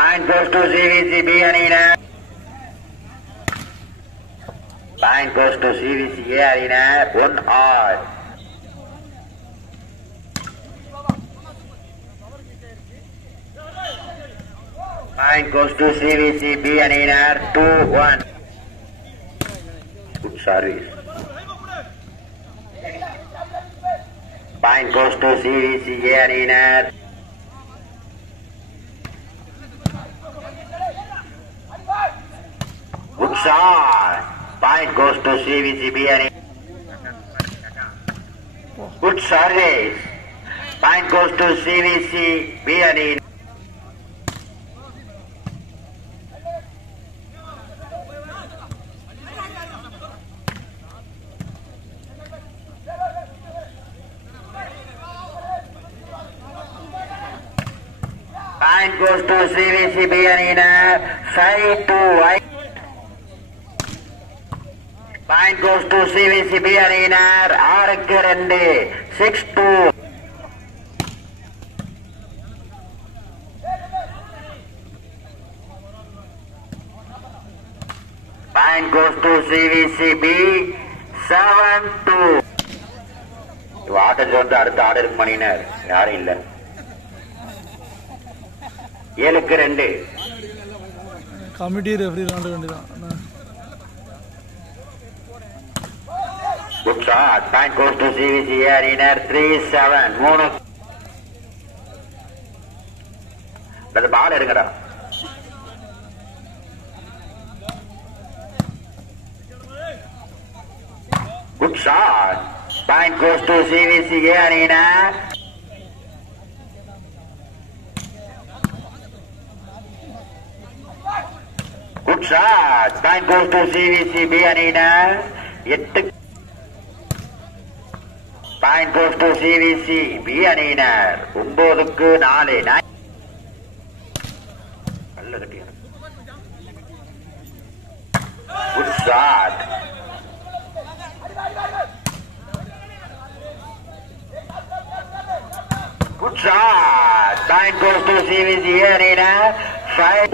Point goes to CVC B Arena. Point goes to CVC A Arena. 1 all. Point goes to CVC B Arena. 2-1. Good service. Point goes to CVC A Arena. Good shot. Point goes to CVC B Arena. Good service. Point goes to CVC B Arena. Point goes to CVC B Arena. 5-2. Point goes to CVC B Arena. 6-2. 6-2. Point goes to CVC B. 7-2. ஆட்டத்தில் வந்து அடுத்த ஆர்டருக்கு மணினர் யாரும் இல்லை. 7-2. Committee referee விளையாட வேண்டியதான். Good shot. Point goes to CVC Arena. 3-7. 3. அந்த பால் எடுங்கடா. Good shot. Point goes to CVC Arena. Good shot. Point goes to CVC B Arena. 8. Point goes to CVC B Arena. 9-4. Good shot. Good shot. Point goes to CVC Arena. 5.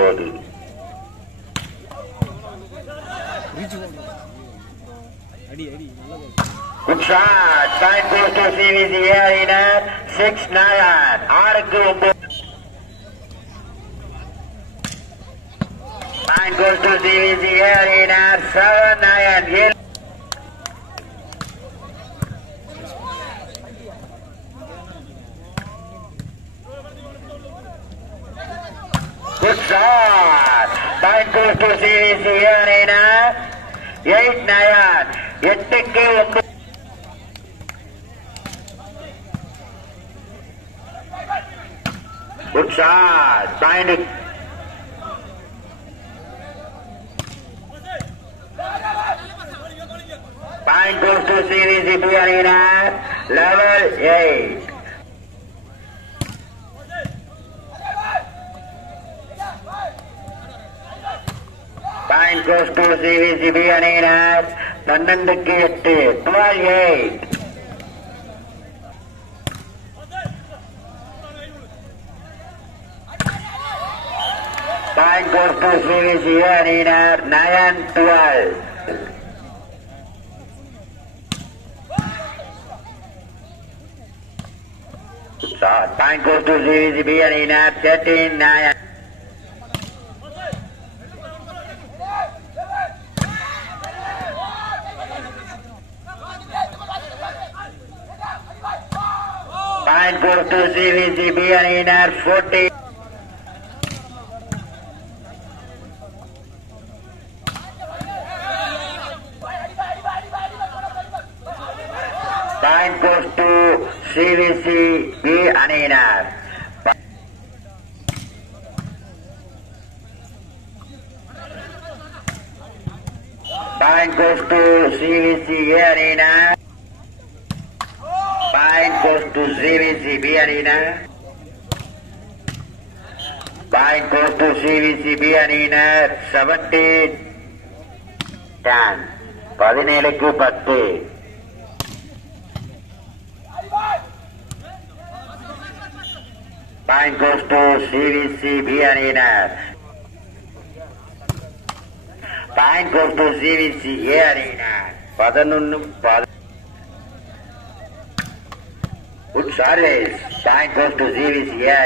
Good shot. Point goes to CVC Arena. 6-9. 6-9. Point goes to CVC Arena. 7-9. Good shot. Point goes to CVC Arena. 8-9. 8-9. Good shot. Point. Point goes to CVC B Arena. Level 8. Point goes to CVC B Arena. 12-8. 12-8. Point goes to CVC Arena. 9-12. Shot. Point goes to CVC B Arena. 13-9. Point goes to CVC B Arena. 14. Point goes to CVC B Arena. Point goes to CVC A Arena. Point goes to CVC B Arena. Point goes to CVC B Arena. 17-10. 17-10. Point goes to CVCB அணியினர். Point goes to CVCA அணியினர். 11 good service. Point goes to CVCA.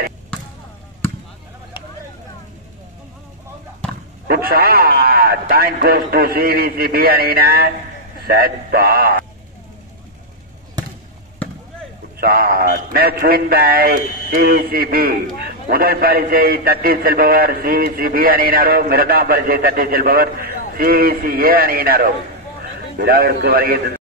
Good shot. Point goes to CVCB அணியினர். Set ball. Match win by CVCB. முதல் பரிசை தட்டி செல்பவர் சிவிசிபி அணியினரும், இரண்டாம் பரிசை தட்டி செல்பவர் சிவிசிஏ அணியினரும். விழாவிற்கு வருகின்ற